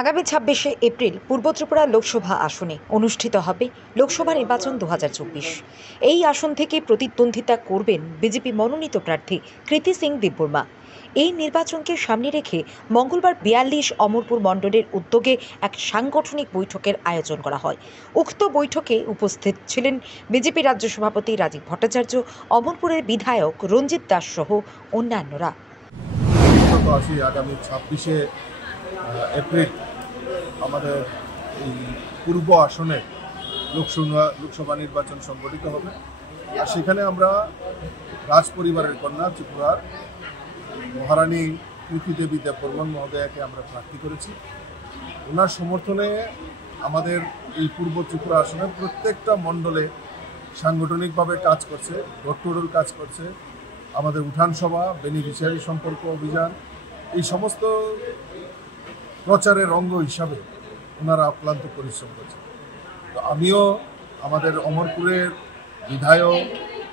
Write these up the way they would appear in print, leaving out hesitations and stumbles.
আগামী ২৬শে এপ্রিল পূর্ব ত্রিপুরা লোকসভা আসনে অনুষ্ঠিত হবে লোকসভা নির্বাচন ২০২৪। এই আসন থেকে প্রতিদ্বন্দ্বিতা করবেন বিজেপি মনোনীত প্রার্থী কৃতি সিং দেববর্মা। এই নির্বাচনকে সামনে রেখে মঙ্গলবার ৪২ অমরপুর মণ্ডলের উদ্যোগে এক সাংগঠনিক বৈঠকের আয়োজন করা হয়। উক্ত বৈঠকে উপস্থিত ছিলেন বিজেপি রাজ্য সভাপতি রাজীব ভট্টাচার্য, অমরপুরের বিধায়ক রঞ্জিত দাস সহ অন্যান্যরা। আগামী ২৬শে এপ্রিল আমাদের এই পূর্ব আসনে লোকসভা নির্বাচন সংগঠিত হবে। আর সেখানে আমরা রাজ পরিবারের কন্যা ত্রিপুরার মহারানী কৃতি দেবী দেববর্মন মহোদয়াকে আমরা প্রার্থী করেছি। ওনার সমর্থনে আমাদের এই পূর্ব ত্রিপুরা আসনের প্রত্যেকটা মণ্ডলে সাংগঠনিকভাবে কাজ করছে, ডোর টু ডোর কাজ করছে। আমাদের উঠান সভা, বেনিফিশিয়ারি সম্পর্ক অভিযান, এই সমস্ত প্রচারের অঙ্গ হিসাবে ওনারা অক্লান্ত পরিশ্রম করছে। তো আমিও আমাদের অমরপুরের বিধায়ক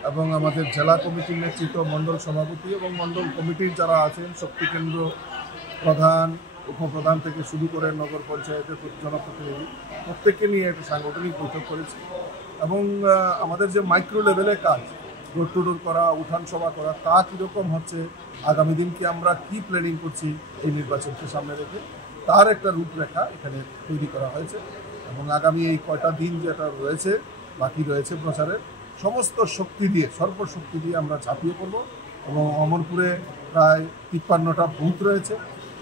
এবং আমাদের জেলা কমিটির নেতৃত্ব, মণ্ডল সভাপতি এবং মণ্ডল কমিটির যারা আছেন, শক্তি কেন্দ্র প্রধান, উপপ্রধান থেকে শুরু করে নগর পঞ্চায়েতের জনপ্রতিনিধি, প্রত্যেককে নিয়ে একটা সাংগঠনিক বৈঠক করেছি। এবং আমাদের যে মাইক্রো লেভেলের কাজ, ডোর টু ডোর করা, উঠান সভা করা, তা কীরকম হচ্ছে, আগামী দিনকে আমরা কি প্ল্যানিং করছি এই নির্বাচনকে সামনে রেখে, তার একটা রূপরেখা এখানে তৈরি করা হয়েছে। এবং আগামী এই কয়টা দিন যেটা রয়েছে, বাকি রয়েছে প্রচারের, সমস্ত শক্তি দিয়ে, সর্বশক্তি দিয়ে আমরা ঝাঁপিয়ে পড়ব। এবং অমরপুরে প্রায় ৫৩টা বুথ রয়েছে।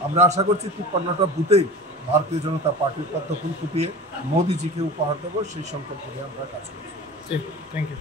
আমরা আশা করছি ৫৩টা বুথেই ভারতীয় জনতা পার্টির পদ্মফুল ফুটিয়ে মোদিজিকে উপহার দেবো, সেই সংকল্প নিয়ে আমরা কাজ করছি। Thank you.